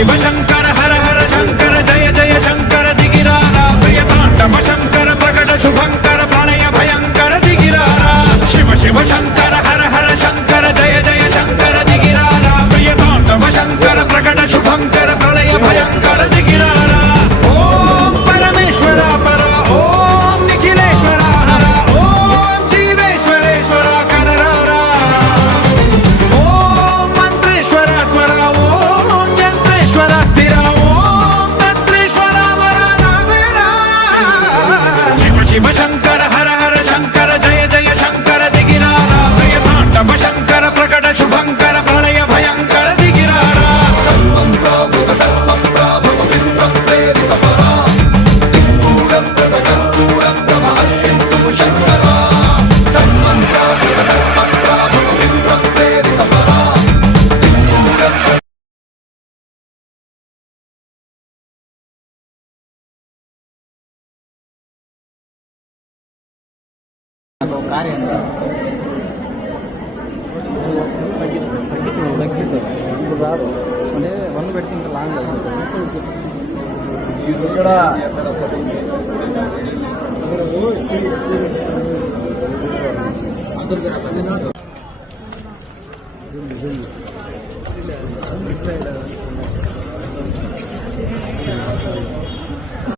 शिव शंकर हर हर शंकर जय जय शंकर दिगिरारा प्रिय तांडव शंकर प्रकट शुभंकर प्रलय भयंकर दिगिरारा शिव शिव शंकर हर हर शंकर जय जय शंकर दिगिरारा प्रिय तांडव शंकर प्रकट शुभंकर प्रलय भयंकर दिगिरारा ओम परमेश्वरा परा ओम निखिलेश्वरा हरा ओम जीवेश्वरेश्वरा कनरारा ओम मंत्रेश्वरा स्वरा ओम यंत्रेश्वरा स्थिरा ओम तंत्रेश्वरा वरा नावेरा शिव शिव शंकर हर हर शंकर जय जय शंकर दिगिरारा प्रिय तांडव शंकर प्रकट शुभंकर प्रलय भयंकर दिगिरारा కార్యం తగ్గిద్దు ఇప్పుడు రాదు అంటే వన్ పెడితే ఇంకా లాంగ్ ఇక్కడ